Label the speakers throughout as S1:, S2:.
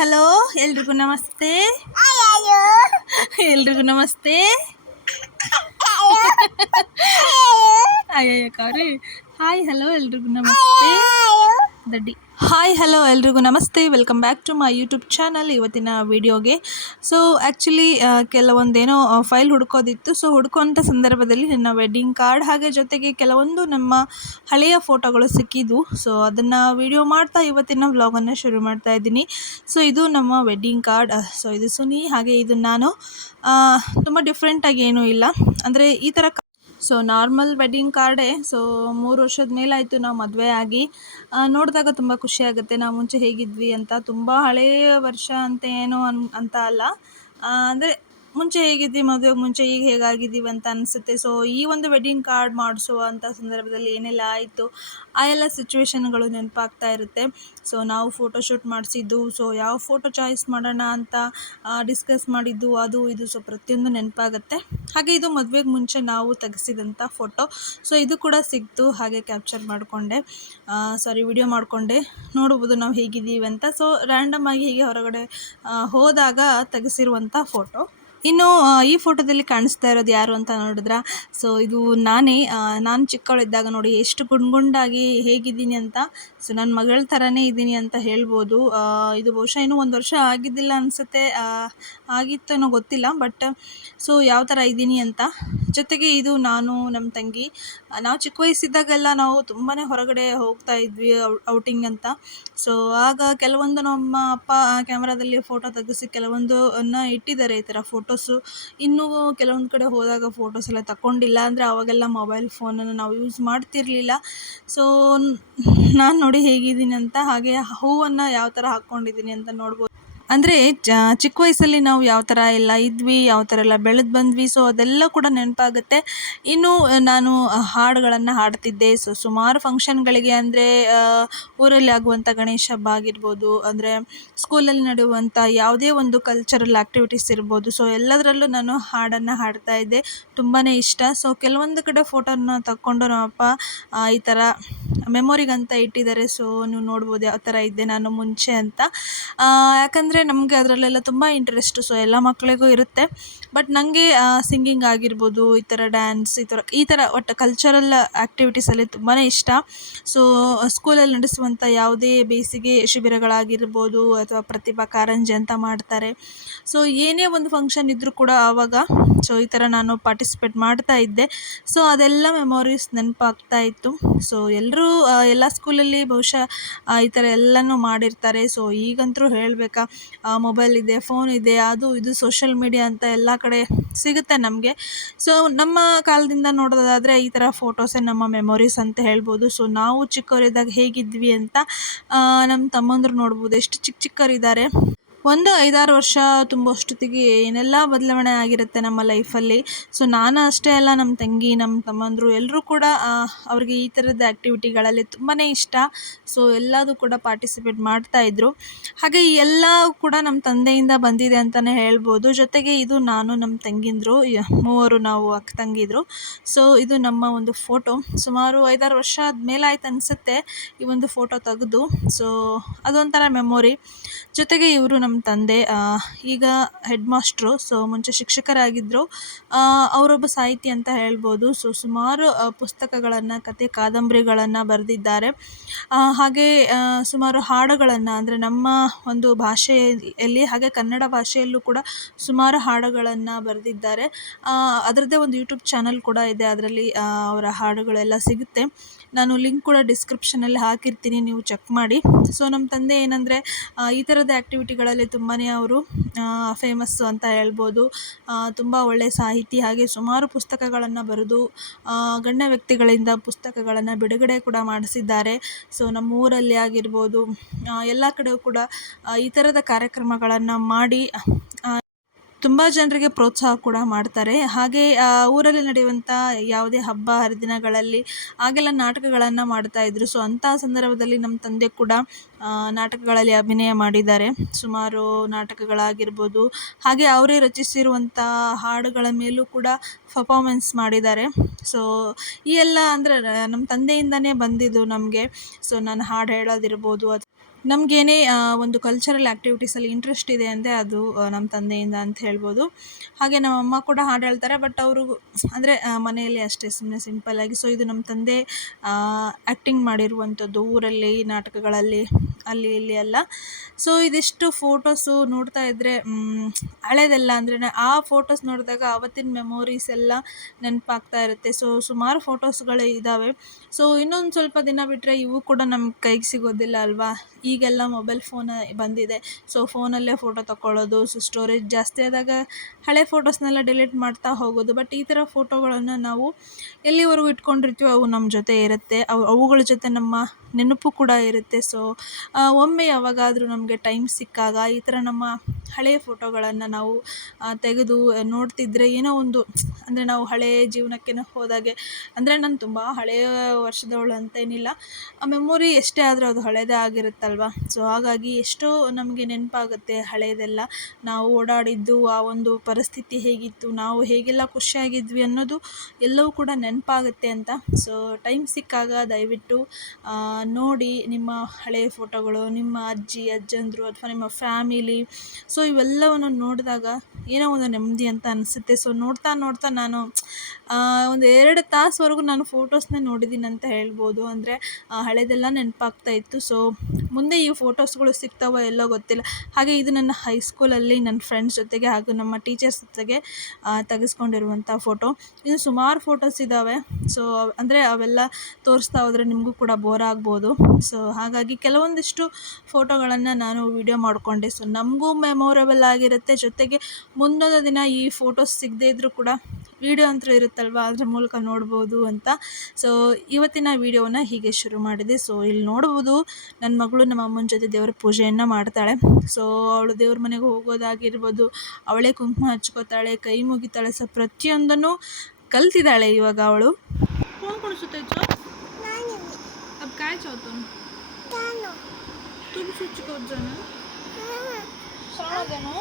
S1: Hello ಎಲ್ರಿಗೂ ನಮಸ್ತೆ ಎಲ್ರಿಗೂ ನಮಸ್ತೆ ಅಯ್ಯಯ್ಯ ಕಾರಿ ಹಾಯ್ ಹಲೋ ಎಲ್ರಿಗೂ ನಮಸ್ತೆ ದಡ್ಡಿ ಹಾಯ್ ಹಲೋ ಎಲ್ರಿಗೂ. ನಮಸ್ತೆ. Welcome back to my YouTube channel ಇವತ್ತಿನ ವಿಡಿಯೋಗೆ ಸೊ ಆ್ಯಕ್ಚುಲಿ ಕೆಲವೊಂದೇನೋ ಫೈಲ್ ಹುಡ್ಕೋದಿತ್ತು. ಸೊ ಹುಡ್ಕೋಂಥ ಸಂದರ್ಭದಲ್ಲಿ ನನ್ನ ವೆಡ್ಡಿಂಗ್ ಕಾರ್ಡ್ ಹಾಗೆ ಜೊತೆಗೆ ಕೆಲವೊಂದು ನಮ್ಮ ಹಳೆಯ ಫೋಟೋಗಳು ಸಿಕ್ಕಿದ್ದು. ಸೊ ಅದನ್ನು ವಿಡಿಯೋ ಮಾಡ್ತಾ ಇವತ್ತಿನ ವ್ಲಾಗನ್ನು ಶುರು ಮಾಡ್ತಾ ಇದ್ದೀನಿ. ಸೊ ಇದು ನಮ್ಮ ವೆಡ್ಡಿಂಗ್ ಕಾರ್ಡ್ ಸೊ ಇದು ಸುನಿ ಹಾಗೆ ಇದು ನಾನು. ತುಂಬ ಡಿಫ್ರೆಂಟಾಗಿ ಏನೂ ಇಲ್ಲ. ಅಂದರೆ ಈ ಥರ ಸೊ ನಾರ್ಮಲ್ ವೆಡ್ಡಿಂಗ್ ಕಾರ್ಡೇ ಸೊ ಮೂರು ವರ್ಷದ ಮೇಲಾಯಿತು ನಾವು ಮದುವೆ ಆಗಿ. ನೋಡಿದಾಗ ತುಂಬ ಖುಷಿ ಆಗುತ್ತೆ, ನಾವು ಮುಂಚೆ ಹೇಗಿದ್ವಿ ಅಂತ. ತುಂಬ ಹಳೆಯ ವರ್ಷ ಅಂತ ಏನು ಅನ್, ಅಂತ ಅಲ್ಲ. ಅಂದರೆ ಮುಂಚೆ ಹೇಗಿದ್ವಿ ಮದುವೆಗೆ ಮುಂಚೆ ಈಗ ಹೇಗಾಗಿದ್ದೀವಿ ಅಂತ ಅನಿಸುತ್ತೆ. ಸೊ ಈ ಒಂದು ವೆಡ್ಡಿಂಗ್ ಕಾರ್ಡ್ ಮಾಡಿಸುವಂಥ ಸಂದರ್ಭದಲ್ಲಿ ಏನೆಲ್ಲ ಆಯಿತು, ಆ ಎಲ್ಲ ಸಿಚುವೇಶನ್ಗಳು ನೆನಪಾಗ್ತಾ ಇರುತ್ತೆ. ಸೊ ನಾವು ಫೋಟೋಶೂಟ್ ಮಾಡಿಸಿದ್ದು ಸೊ ಯಾವ ಫೋಟೋ ಚಾಯ್ಸ್ ಮಾಡೋಣ ಅಂತ ಡಿಸ್ಕಸ್ ಮಾಡಿದ್ದು, ಅದು, ಇದು ಸೊ ಪ್ರತಿಯೊಂದು ನೆನಪಾಗುತ್ತೆ. ಹಾಗೆ ಇದು ಮದುವೆಗೆ ಮುಂಚೆ ನಾವು ತೆಗೆಸಿದಂಥ ಫೋಟೋ ಸೊ ಇದು ಕೂಡ ಸಿಕ್ತು, ಹಾಗೆ ಕ್ಯಾಪ್ಚರ್ ಮಾಡಿಕೊಂಡೆ. ಸಾರಿ ವಿಡಿಯೋ ಮಾಡಿಕೊಂಡೆ. ನೋಡ್ಬೋದು ನಾವು ಹೇಗಿದ್ದೀವಿ ಅಂತ. ಸೊ ರ್ಯಾಂಡಮ್ ಆಗಿ ಹೀಗೆ ಹೊರಗಡೆ ಹೋದಾಗ ತೆಗೆಸಿರುವಂಥ ಫೋಟೋ ಇನ್ನು ಈ ಫೋಟೋದಲ್ಲಿ ಕಾಣಿಸ್ತಾ ಇರೋದು ಯಾರು ಅಂತ ನೋಡಿದ್ರ? ಸೊ ಇದು ನಾನೇ ನಾನು ಚಿಕ್ಕವಳಿದ್ದಾಗ ನೋಡಿ ಎಷ್ಟು ಗುಂಡ್ಗುಂಡಾಗಿ ಹೇಗಿದ್ದೀನಿ ಅಂತ ಸೊ ನನ್ನ ಮಗಳ ಥರನೇ ಇದ್ದೀನಿ ಅಂತ ಹೇಳ್ಬೋದು. ಇದು ಬಹುಶಃ ಇನ್ನೂ ಒಂದು ವರ್ಷ ಆಗಿದ್ದಿಲ್ಲ ಅನಿಸುತ್ತೆ ಆಗಿತ್ತೇನೋ ಗೊತ್ತಿಲ್ಲ ಬಟ್ ಸೊ ಯಾವ ಥರ ಇದ್ದೀನಿ ಅಂತ. ಜೊತೆಗೆ ಇದು ನಾನು ನಮ್ಮ ತಂಗಿ ನಾವು ಚಿಕ್ಕ ವಯಸ್ಸಿದ್ದಾಗೆಲ್ಲ ನಾವು ತುಂಬಾ ಹೊರಗಡೆ ಹೋಗ್ತಾ ಇದ್ವಿ ಔಟಿಂಗ್ ಅಂತ. ಸೊ ಆಗ ಕೆಲವೊಂದು ನಮ್ಮ ಅಪ್ಪ ಕ್ಯಾಮ್ರಾದಲ್ಲಿ ಫೋಟೋ ತೆಗೆಸಿ ಕೆಲವೊಂದು ಅನ್ನ ಇಟ್ಟಿದ್ದಾರೆ ಈ ಥರ ಫೋಟೋಸು. ಇನ್ನೂ ಕೆಲವೊಂದು ಕಡೆ ಹೋದಾಗ ಫೋಟೋಸ್ ಎಲ್ಲ ತಗೊಂಡಿಲ್ಲ ಅಂದರೆ ಅವಾಗೆಲ್ಲ ಮೊಬೈಲ್ ಫೋನನ್ನು ನಾವು ಯೂಸ್ ಮಾಡ್ತಿರ್ಲಿಲ್ಲ. ಸೊ ನಾನು ನೋಡಿ ಹೇಗಿದ್ದೀನಿ ಅಂತ ಹಾಗೆ ಹೂವನ್ನು ಯಾವ ಥರ ಹಾಕ್ಕೊಂಡಿದ್ದೀನಿ ಅಂತ ನೋಡ್ಬೋದು. ಅಂದರೆ ಚಿಕ್ಕ ವಯಸ್ಸಲ್ಲಿ ನಾವು ಯಾವ ಥರ ಎಲ್ಲ ಇದ್ವಿ ಯಾವ ಥರ ಎಲ್ಲ ಬೆಳೆದು ಬಂದ್ವಿ ಸೊ ಅದೆಲ್ಲ ಕೂಡ ನೆನಪಾಗುತ್ತೆ. ಇನ್ನು ನಾನು ಹಾಡುಗಳನ್ನು ಹಾಡ್ತಿದ್ದೆ. ಸೊ ಸುಮಾರು ಫಂಕ್ಷನ್ಗಳಿಗೆ ಅಂದರೆ ಊರಲ್ಲಿ ಆಗುವಂಥ ಗಣೇಶ ಹಬ್ಬ ಆಗಿರ್ಬೋದು ಅಂದರೆ ಸ್ಕೂಲಲ್ಲಿ ನಡೆಯುವಂಥ ಯಾವುದೇ ಒಂದು ಕಲ್ಚರಲ್ ಆ್ಯಕ್ಟಿವಿಟೀಸ್ ಇರ್ಬೋದು. ಸೊ ಎಲ್ಲದರಲ್ಲೂ ನಾನು ಹಾಡನ್ನು ಹಾಡ್ತಾ ಇದ್ದೆ. ತುಂಬಾ ಇಷ್ಟ. ಸೊ ಕೆಲವೊಂದು ಕಡೆ ಫೋಟೋನ ತಕ್ಕೊಂಡು ನಮ್ಮಪ್ಪ ಈ ಥರ ಮೆಮೊರಿಗಂತ ಇಟ್ಟಿದ್ದಾರೆ. ಸೊ ನೀವು ನೋಡ್ಬೋದು ಯಾವ ಥರ ಇದ್ದೆ ನಾನು ಮುಂಚೆ ಅಂತ. ಆ, ಯಾಕಂದರೆ ನಮಗೆ ಅದರಲ್ಲೆಲ್ಲ ತುಂಬ ಇಂಟ್ರೆಸ್ಟು ಸೊ ಎಲ್ಲ ಮಕ್ಕಳಿಗೂ ಇರುತ್ತೆ. ಬಟ್ ನನಗೆ ಸಿಂಗಿಂಗ್ ಆಗಿರ್ಬೋದು, ಈ ಥರ ಡ್ಯಾನ್ಸ್ ಈ ಥರ ಈ ಥರ ಒಟ್ಟು ಕಲ್ಚರಲ್ ಆ್ಯಕ್ಟಿವಿಟೀಸಲ್ಲಿ ತುಂಬಾ ಇಷ್ಟ. ಸೊ ಸ್ಕೂಲಲ್ಲಿ ನಡೆಸುವಂಥ ಯಾವುದೇ ಬೇಸಿಗೆ ಶಿಬಿರಗಳಾಗಿರ್ಬೋದು ಅಥವಾ ಪ್ರತಿಭಾ ಕಾರಂಜಿ ಅಂತ ಮಾಡ್ತಾರೆ. ಸೊ ಏನೇ ಒಂದು ಫಂಕ್ಷನ್ ಇದ್ದರೂ ಕೂಡ ಆವಾಗ ಸೊ ಈ ಥರ ನಾನು ಪಾರ್ಟಿಸಿಪೇಟ್ ಮಾಡ್ತಾ ಇದ್ದೆ. ಸೊ ಅದೆಲ್ಲ ಮೆಮೊರೀಸ್ ನೆನಪಾಗ್ತಾ ಇತ್ತು. ಸೊ ಎಲ್ಲರೂ ಎಲ್ಲ ಸ್ಕೂಲಲ್ಲಿ ಬಹುಶಃ ಈ ಥರ ಎಲ್ಲನೂ ಮಾಡಿರ್ತಾರೆ. ಸೊ ಈಗಂತೂ ಹೇಳಬೇಕಾ ಮೊಬೈಲ್ ಇದೆ ಫೋನ್ ಇದೆ, ಅದು ಇದು ಸೋಷಿಯಲ್ ಮೀಡಿಯಾ ಅಂತ ಎಲ್ಲ ಕಡೆ ಸಿಗುತ್ತೆ ನಮಗೆ. ಸೊ ನಮ್ಮ ಕಾಲದಿಂದ ನೋಡೋದಾದರೆ ಈ ಥರ ಫೋಟೋಸೇ ನಮ್ಮ ಮೆಮೊರೀಸ್ ಅಂತ ಹೇಳ್ಬೋದು. ಸೊ ನಾವು ಚಿಕ್ಕವರಿದ್ದಾಗ ಹೇಗಿದ್ವಿ ಅಂತ ನಮ್ಮ ತಮ್ಮಂದರು ನೋಡ್ಬೋದು. ಎಷ್ಟು ಚಿಕ್ಕ ಚಿಕ್ಕವರಿದ್ದಾರೆ. ಒಂದು ಐದಾರು ವರ್ಷ ತುಂಬುವಷ್ಟೊತ್ತಿಗೆ ಏನೆಲ್ಲ ಬದಲಾವಣೆ ಆಗಿರುತ್ತೆ ನಮ್ಮ ಲೈಫಲ್ಲಿ. ಸೊ, ನಾನು ಅಷ್ಟೇ ಅಲ್ಲ, ನಮ್ಮ ತಂಗಿ, ನಮ್ಮ ತಮ್ಮಂದರು ಎಲ್ಲರೂ ಕೂಡ ಅವ್ರಿಗೆ ಈ ಥರದ ಆ್ಯಕ್ಟಿವಿಟಿಗಳಲ್ಲಿ ತುಂಬಾ ಇಷ್ಟ. ಸೊ, ಎಲ್ಲದೂ ಕೂಡ ಪಾರ್ಟಿಸಿಪೇಟ್ ಮಾಡ್ತಾಯಿದ್ರು ಹಾಗೆ ಎಲ್ಲ ಕೂಡ ನಮ್ಮ ತಂದೆಯಿಂದ ಬಂದಿದೆ ಅಂತಲೇ ಹೇಳ್ಬೋದು. ಜೊತೆಗೆ ಇದು ನಾನು, ನಮ್ಮ ತಂಗಿಂದರು ಮೂವರು ನಾವು ಅಕ್ಕ ತಂಗಿದ್ರು. ಸೊ, ಇದು ನಮ್ಮ ಒಂದು ಫೋಟೋ. ಸುಮಾರು ಐದಾರು ವರ್ಷ ಆದಮೇಲೆ ಆಯ್ತು ಅನಿಸುತ್ತೆ ಈ ಒಂದು ಫೋಟೋ ತೆಗೆದು. ಸೊ, ಅದೊಂಥರ ಮೆಮೊರಿ. ಜೊತೆಗೆ ಇವರು ನಮ್ಮ ತಂದೆ ಈಗ ಹೆಡ್ ಮಾಸ್ಟ್ರು ಸೊ ಮುಂಚೆ ಶಿಕ್ಷಕರಾಗಿದ್ದರು ಅವರೊಬ್ಬ ಸಾಹಿತಿ ಅಂತ ಹೇಳ್ಬೋದು. ಸೊ ಸುಮಾರು ಪುಸ್ತಕಗಳನ್ನು, ಕತೆ ಕಾದಂಬರಿಗಳನ್ನು ಬರೆದಿದ್ದಾರೆ. ಹಾಗೆ ಸುಮಾರು ಹಾಡುಗಳನ್ನು, ಅಂದರೆ ನಮ್ಮ ಒಂದು ಭಾಷೆಯಲ್ಲಿ, ಹಾಗೆ ಕನ್ನಡ ಭಾಷೆಯಲ್ಲೂ ಕೂಡ ಸುಮಾರು ಹಾಡುಗಳನ್ನು ಬರೆದಿದ್ದಾರೆ. ಅದರದ್ದೇ ಒಂದು ಯೂಟ್ಯೂಬ್ ಚಾನಲ್ ಕೂಡ ಇದೆ. ಅದರಲ್ಲಿ ಅವರ ಹಾಡುಗಳೆಲ್ಲ ಸಿಗುತ್ತೆ. ನಾನು ಲಿಂಕ್ ಕೂಡ ಡಿಸ್ಕ್ರಿಪ್ಷನಲ್ಲಿ ಹಾಕಿರ್ತೀನಿ, ನೀವು ಚೆಕ್ ಮಾಡಿ. ಸೊ ನಮ್ಮ ತಂದೆ ಏನಂದರೆ ಈ ಥರದ ಆ್ಯಕ್ಟಿವಿಟಿಗಳಲ್ಲಿ ತುಂಬಾ ಅವರು ಫೇಮಸ್ಸು ಅಂತ ಹೇಳ್ಬೋದು. ತುಂಬ ಒಳ್ಳೆಯ ಸಾಹಿತಿ. ಹಾಗೆ ಸುಮಾರು ಪುಸ್ತಕಗಳನ್ನು ಬರೆದು ಗಣ್ಯ ವ್ಯಕ್ತಿಗಳಿಂದ ಪುಸ್ತಕಗಳನ್ನು ಬಿಡುಗಡೆ ಕೂಡ ಮಾಡಿಸಿದ್ದಾರೆ. ಸೊ ನಮ್ಮ ಊರಲ್ಲಿ ಆಗಿರ್ಬೋದು ಎಲ್ಲ ಕಡೆಯೂ ಕೂಡ ಈ ಥರದ ಕಾರ್ಯಕ್ರಮಗಳನ್ನು ಮಾಡಿ ತುಂಬ ಜನರಿಗೆ ಪ್ರೋತ್ಸಾಹ ಕೂಡ ಮಾಡ್ತಾರೆ. ಹಾಗೆ ಊರಲ್ಲಿ ನಡೆಯುವಂಥ ಯಾವುದೇ ಹಬ್ಬ, ಹರಿದಿನಗಳಲ್ಲಿ ಆಗೆಲ್ಲ ನಾಟಕಗಳನ್ನು ಮಾಡ್ತಾಯಿದ್ರು ಸೊ ಅಂಥ ಸಂದರ್ಭದಲ್ಲಿ ನಮ್ಮ ತಂದೆ ಕೂಡ ನಾಟಕಗಳಲ್ಲಿ ಅಭಿನಯ ಮಾಡಿದ್ದಾರೆ. ಸುಮಾರು ನಾಟಕಗಳಾಗಿರ್ಬೋದು. ಹಾಗೆ ಅವರೇ ರಚಿಸಿರುವಂಥ ಹಾಡುಗಳ ಮೇಲೂ ಕೂಡ ಪರ್ಫಾಮೆನ್ಸ್ ಮಾಡಿದ್ದಾರೆ. ಸೊ ಈ ಎಲ್ಲ ಅಂದರೆ, ನಮ್ಮ ತಂದೆಯಿಂದನೇ ಬಂದಿದ್ದು ನಮಗೆ. ಸೊ ನಾನು ಹಾಡು ಹೇಳೋದಿರ್ಬೋದು ನಮಗೇನೇ ಒಂದು ಕಲ್ಚರಲ್ ಆ್ಯಕ್ಟಿವಿಟೀಸಲ್ಲಿ ಇಂಟ್ರೆಸ್ಟ್ ಇದೆ ಅಂದರೆ ಅದು ನಮ್ಮ ತಂದೆಯಿಂದ ಅಂತ ಹೇಳ್ಬೋದು. ಹಾಗೆ ನಮ್ಮ ಅಮ್ಮ ಕೂಡ ಹಾಡು ಹೇಳ್ತಾರೆ ಬಟ್ ಅವರು, ಅಂದರೆ ಮನೆಯಲ್ಲಿ ಅಷ್ಟೇ ಸುಮ್ಮನೆ ಸಿಂಪಲ್ಲಾಗಿ ಸೊ ಇದು ನಮ್ಮ ತಂದೆ ಆ್ಯಕ್ಟಿಂಗ್ ಮಾಡಿರುವಂಥದ್ದು ಊರಲ್ಲಿ, ನಾಟಕಗಳಲ್ಲಿ, ಅಲ್ಲಿ, ಇಲ್ಲಿ ಎಲ್ಲ. ಸೊ ಇದಿಷ್ಟು ಫೋಟೋಸು ನೋಡ್ತಾ ಇದ್ದರೆ ಹಳೇದೆಲ್ಲ ಅಂದರೆ ಆ ಫೋಟೋಸ್ ನೋಡಿದಾಗ ಆವತ್ತಿನ ಮೆಮೊರೀಸ್ ಎಲ್ಲ ನೆನಪಾಗ್ತಾ ಇರುತ್ತೆ. ಸೊ ಸುಮಾರು ಫೋಟೋಸ್ಗಳು ಇದ್ದಾವೆ ಸೊ ಇನ್ನೊಂದು ಸ್ವಲ್ಪ ದಿನ ಬಿಟ್ಟರೆ ಇವು ಕೂಡ ನಮ್ಮ ಕೈಗೆ ಸಿಗೋದಿಲ್ಲ ಅಲ್ವಾ? ಈಗೆಲ್ಲ ಮೊಬೈಲ್ ಫೋನ ಬಂದಿದೆ. ಸೊ ಫೋನಲ್ಲೇ ಫೋಟೋ ತಗೊಳ್ಳೋದು ಸೊ ಸ್ಟೋರೇಜ್ ಜಾಸ್ತಿ ಆದಾಗ ಹಳೆ ಫೋಟೋಸ್ನೆಲ್ಲ ಡಿಲೀಟ್ ಮಾಡ್ತಾ ಹೋಗೋದು. ಬಟ್ ಈ ಥರ ಫೋಟೋಗಳನ್ನು ನಾವು ಎಲ್ಲಿವರೆಗೂ ಇಟ್ಕೊಂಡಿರ್ತೀವೋ ಅವು ನಮ್ಮ ಜೊತೆ ಇರುತ್ತೆ. ಅವು ಅವುಗಳ ಜೊತೆ ನಮ್ಮ ನೆನಪು ಕೂಡ ಇರುತ್ತೆ. ಸೊ ಒಮ್ಮೆ ಯಾವಾಗಾದರೂ ನಮಗೆ ಟೈಮ್ ಸಿಕ್ಕಾಗ ಈ ಥರ ನಮ್ಮ ಹಳೆಯ ಫೋಟೋಗಳನ್ನು ನಾವು ತೆಗೆದು ನೋಡ್ತಿದ್ದರೆ ಏನೋ ಒಂದು, ಅಂದರೆ ನಾವು ಹಳೆಯ ಜೀವನಕ್ಕೆ ಹೋದಾಗೆ, ಅಂದರೆ ನಾನು ತುಂಬ ಹಳೆಯ ವರ್ಷದವಳು ಅಂತೇನಿಲ್ಲ ಆ ಮೆಮೊರಿ ಎಷ್ಟೇ ಆದರೂ ಅದು ಹಳೆಯದೇ ಆಗಿರುತ್ತಲ್ವ? ಸೊ ಹಾಗಾಗಿ ಎಷ್ಟೋ ನಮಗೆ ನೆನಪಾಗುತ್ತೆ ಹಳೆಯದೆಲ್ಲ ನಾವು ಓಡಾಡಿದ್ದು, ಆ ಒಂದು ಪರಿಸ್ಥಿತಿ ಹೇಗಿತ್ತು, ನಾವು ಹೇಗೆಲ್ಲ ಖುಷಿಯಾಗಿದ್ವಿ ಅನ್ನೋದು ಎಲ್ಲವೂ ಕೂಡ ನೆನಪಾಗುತ್ತೆ ಅಂತ. ಸೊ ಟೈಮ್ ಸಿಕ್ಕಾಗ ದಯವಿಟ್ಟು ನೋಡಿ ನಿಮ್ಮ ಹಳೆಯ ಫೋಟೋಗಳು, ನಿಮ್ಮ ಅಜ್ಜಿ, ಅಜ್ಜಂದಿರು ಅಥವಾ ನಿಮ್ಮ ಫ್ಯಾಮಿಲಿ. ಸೊ ಇವೆಲ್ಲವನ್ನು ನೋಡಿದಾಗ ಏನೋ ಒಂದು ನೆಮ್ಮದಿ ಅಂತ ಅನಿಸುತ್ತೆ. ಸೊ ನೋಡ್ತಾ ನೋಡ್ತಾ ನಾನು ಒಂದು ಎರಡು ತಾಸುವರೆಗೂ ನಾನು ಫೋಟೋಸ್ನ ನೋಡಿದ್ದೀನಿ ಅಂತ ಹೇಳ್ಬೋದು. ಅಂದರೆ ಹಳೆದೆಲ್ಲ ನೆನಪಾಗ್ತಾ ಇತ್ತು. ಸೊ ಮುಂದೆ ಈ ಫೋಟೋಸ್ಗಳು ಸಿಗ್ತಾವೋ ಎಲ್ಲೋ ಗೊತ್ತಿಲ್ಲ. ಹಾಗೆ ಇದು ನನ್ನ ಹೈಸ್ಕೂಲಲ್ಲಿ ನನ್ನ ಫ್ರೆಂಡ್ಸ್ ಜೊತೆಗೆ ಹಾಗೂ ನಮ್ಮ ಟೀಚರ್ಸ್ ಜೊತೆಗೆ ತೆಗೆಸ್ಕೊಂಡಿರುವಂಥ ಫೋಟೋ. ಇನ್ನು ಸುಮಾರು ಫೋಟೋಸ್ ಇದ್ದಾವೆ. ಸೊ ಅಂದರೆ ಅವೆಲ್ಲ ತೋರಿಸ್ತಾ ಹೋದರೆ ನಿಮಗೂ ಕೂಡ ಬೋರ್ ಆಗ್ಬೋದು. ಸೊ ಹಾಗಾಗಿ ಕೆಲವೊಂದಿಷ್ಟು ಫೋಟೋಗಳನ್ನು ನಾನು ವೀಡಿಯೋ ಮಾಡಿಕೊಂಡೆ. ಸೊ ನಮಗೂ ಮೆಮೊರೇಬಲ್ ಆಗಿರುತ್ತೆ. ಜೊತೆಗೆ ಮುಂದೊಂದು ದಿನ ಈ ಫೋಟೋಸ್ ಸಿಗದೇ ಇದ್ದರೂ ಕೂಡ ವಿಡಿಯೋ ಅಂತ ಇರುತ್ತಲ್ವ? ಅದ್ರ ಮೂಲಕ ನೋಡ್ಬೋದು ಅಂತ. ಸೊ ಇವತ್ತಿನ ವೀಡಿಯೋನ ಹೀಗೆ ಶುರು ಮಾಡಿದೆ. ಸೊ ಇಲ್ಲಿ ನೋಡ್ಬೋದು ನನ್ನ ಮಗಳು ನಮ್ಮ ಅಮ್ಮನ ಜೊತೆ ದೇವರ ಪೂಜೆಯನ್ನು ಮಾಡ್ತಾಳೆ. ಸೊ ಅವಳು ದೇವ್ರ ಮನೆಗೆ ಹೋಗೋದಾಗಿರ್ಬೋದು, ಅವಳೇ ಕುಂಕುಮ ಹಚ್ಕೋತಾಳೆ, ಕೈ ಮುಗಿತಾಳೆ. ಸೊ ಪ್ರತಿಯೊಂದನ್ನು ಕಲ್ತಿದ್ದಾಳೆ ಇವಾಗ ಅವಳು. రాయి చదువుతాం తుమ్మి చుచ్చుకోవద్దాను సాగను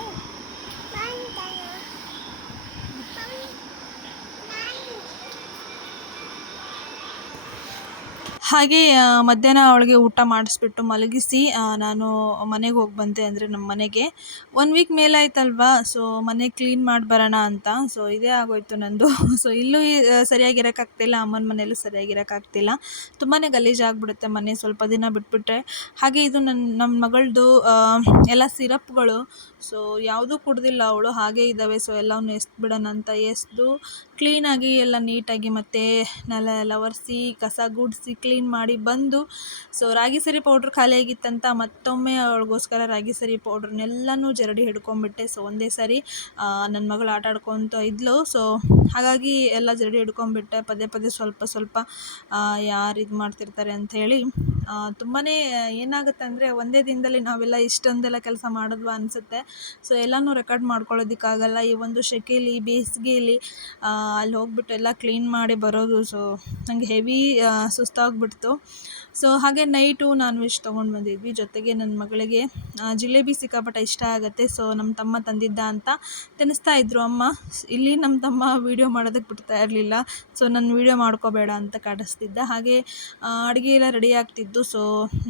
S1: ಹಾಗೆ ಮಧ್ಯಾಹ್ನ ಅವಳಿಗೆ ಊಟ ಮಾಡಿಸ್ಬಿಟ್ಟು ಮಲಗಿಸಿ ನಾನು ಮನೆಗೆ ಹೋಗಿ ಬಂದೆ ಅಂದರೆ ನಮ್ಮ ಮನೆಗೆ. ಒನ್ ವೀಕ್ ಮೇಲಾಯ್ತಲ್ವಾ ಸೊ ಮನೆ ಕ್ಲೀನ್ ಮಾಡಿ ಬರೋಣ ಅಂತ. ಸೊ ಇದೇ ಆಗೋಯ್ತು ನಂದು. ಸೊ ಇಲ್ಲೂ ಸರಿಯಾಗಿ ಇರೋಕ್ಕಾಗ್ತಿಲ್ಲ ಅಮ್ಮನ ಮನೆಯಲ್ಲೂ ಸರಿಯಾಗಿ ಇರೋಕ್ಕಾಗ್ತಿಲ್ಲ ತುಂಬಾ ಗಲೀಜಾಗ್ಬಿಡುತ್ತೆ ಮನೆ. ಸ್ವಲ್ಪ ದಿನ ಬಿಟ್ಬಿಟ್ರೆ. ಹಾಗೆ ಇದು ನನ್ನ ನಮ್ಮ ಮಗಳದು ಎಲ್ಲ ಸಿರಪ್ಗಳು. ಸೊ ಯಾವುದೂ ಕುಡ್ದಿಲ್ಲ ಅವಳು. ಹಾಗೆ ಇದ್ದಾವೆ. ಸೊ ಎಲ್ಲವನ್ನು ಎಸ್ದ್ಬಿಡೋಣ ಅಂತ ಎಸ್ದು ಕ್ಲೀನಾಗಿ ಎಲ್ಲ ನೀಟಾಗಿ ಮತ್ತು ನೆಲ ಎಲ್ಲ ಒರೆಸಿ, ಕಸ ಗುಡಿಸಿ ಕ್ಲೀನ್ ಮಾಡಿ ಬಂದು, ಸೊ ರಾಗಿ ಸರಿ ಪೌಡ್ರ್ ಖಾಲಿಯಾಗಿತ್ತಂತ ಮತ್ತೊಮ್ಮೆ ಅವಳಿಗೋಸ್ಕರ ರಾಗಿ ಸರಿ ಪೌಡ್ರನ್ನೆಲ್ಲನೂ ಜರಡಿ ಹಿಡ್ಕೊಂಡ್ಬಿಟ್ಟೆ ಸೊ ಒಂದೇ ಸಾರಿ ನನ್ನ ಮಗಳು ಆಟ ಆಡ್ಕೊತ ಇದ್ಲು. ಸೊ ಹಾಗಾಗಿ ಎಲ್ಲ ಜರಡಿ ಹಿಡ್ಕೊಂಬಿಟ್ಟೆ. ಪದೇ ಪದೇ ಸ್ವಲ್ಪ ಸ್ವಲ್ಪ ಯಾರು ಇದು ಮಾಡ್ತಿರ್ತಾರೆ ಅಂಥೇಳಿ ತುಂಬಾ ಏನಾಗುತ್ತೆ ಅಂದರೆ ಒಂದೇ ದಿನದಲ್ಲಿ ನಾವೆಲ್ಲ ಇಷ್ಟೊಂದೆಲ್ಲ ಕೆಲಸ ಮಾಡಿದ್ವಾ ಅನಿಸುತ್ತೆ. ಸೊ ಎಲ್ಲನೂ ರೆಕಾರ್ಡ್ ಮಾಡ್ಕೊಳ್ಳೋದಕ್ಕಾಗಲ್ಲ. ಈ ಒಂದು ಶೆಕೆಯಲ್ಲಿ ಬೇಸಿಗೆಯಲ್ಲಿ ಅಲ್ಲಿ ಹೋಗ್ಬಿಟ್ಟು ಎಲ್ಲ ಕ್ಲೀನ್ ಮಾಡಿ ಬರೋದು. ಸೊ ನನಗೆ ಹೆವಿ ಸುಸ್ತಾಗ್ಬಿಡ್ತು. ಸೊ ಹಾಗೆ ನೈಟು ನಾನ್ ವೆಜ್ ತೊಗೊಂಡು ಬಂದಿದ್ವಿ. ಜೊತೆಗೆ ನನ್ನ ಮಗಳಿಗೆ ಜಿಲೇಬಿ ಸಿಕ್ಕಾಪಟ್ಟೆ ಇಷ್ಟ ಆಗುತ್ತೆ. ಸೊ ನಮ್ಮ ತಮ್ಮ ತಂದಿದ್ದ ಅಂತ ತಿನ್ನಿಸ್ತಾ ಇದ್ರು. ಅಮ್ಮ, ಇಲ್ಲಿ ನಮ್ಮ ತಮ್ಮ ವೀಡಿಯೋ ಮಾಡೋದಕ್ಕೆ ಬಿಡ್ತಾ ಇರಲಿಲ್ಲ. ಸೊ ನನ್ನ ವೀಡಿಯೋ ಮಾಡ್ಕೋಬೇಡ ಅಂತ ಕಾಡಿಸ್ತಿದ್ದ. ಹಾಗೆ ಅಡುಗೆ ಎಲ್ಲ ರೆಡಿ ಆಗ್ತಿದ್ದು ಸೊ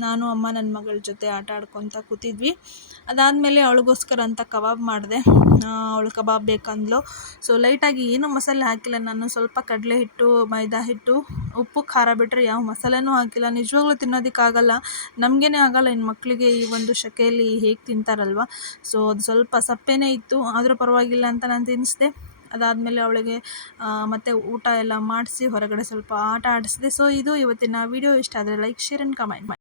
S1: ನಾನು, ಅಮ್ಮ ನನ್ನ ಮಗಳ ಜೊತೆ ಆಟ ಆಡ್ಕೊತ ಕೂತಿದ್ವಿ. ಅದಾದಮೇಲೆ ಅವಳಿಗೋಸ್ಕರ ಅಂತ ಕಬಾಬ್ ಮಾಡಿದೆ. ಅವಳು ಕಬಾಬ್ ಬೇಕಂದ್ಲು. ಸೊ ಲೈಟಾಗಿ ಏನೂ ಮಸಾಲೆ ಹಾಕಿಲ್ಲ. ನಾನು ಸ್ವಲ್ಪ ಕಡಲೆ ಹಿಟ್ಟು, ಮೈದಾ ಹಿಟ್ಟು, ಉಪ್ಪು, ಖಾರ ಬಿಟ್ಟರೆ ಯಾವ ಮಸಾಲೆನೂ ಹಾಕಿಲ್ಲ. ನಿಜವಾಗ್ಲೂ ತಿನ್ನೋದಕ್ಕಾಗಲ್ಲ. ನಮಗೇನೆ ಆಗಲ್ಲ ಇನ್ನು ಮಕ್ಕಳಿಗೆ ಈ ಒಂದು ಶಕೆಯಲ್ಲಿ ಹೇಗೆ ತಿಂತಾರಲ್ವ? ಸೊ ಅದು ಸ್ವಲ್ಪ ಸಪ್ಪೆನೇ ಇತ್ತು, ಆದರೂ ಪರವಾಗಿಲ್ಲ ಅಂತ ನಾನು ತಿನ್ನಿಸಿದೆ ಅದಾದಮೇಲೆ ಅವಳಿಗೆ ಮತ್ತೆ ಊಟ ಎಲ್ಲ ಮಾಡಿಸಿ, ಹೊರಗಡೆ ಸ್ವಲ್ಪ ಆಟ ಆಡಿಸಿದೆ. ಸೊ ಇದು ಇವತ್ತಿನ ವೀಡಿಯೋ ಇಷ್ಟ ಆದರೆ ಲೈಕ್ ಶೇರ್ ಆ್ಯಂಡ್ ಕಮೆಂಟ್ ಮಾಡಿ.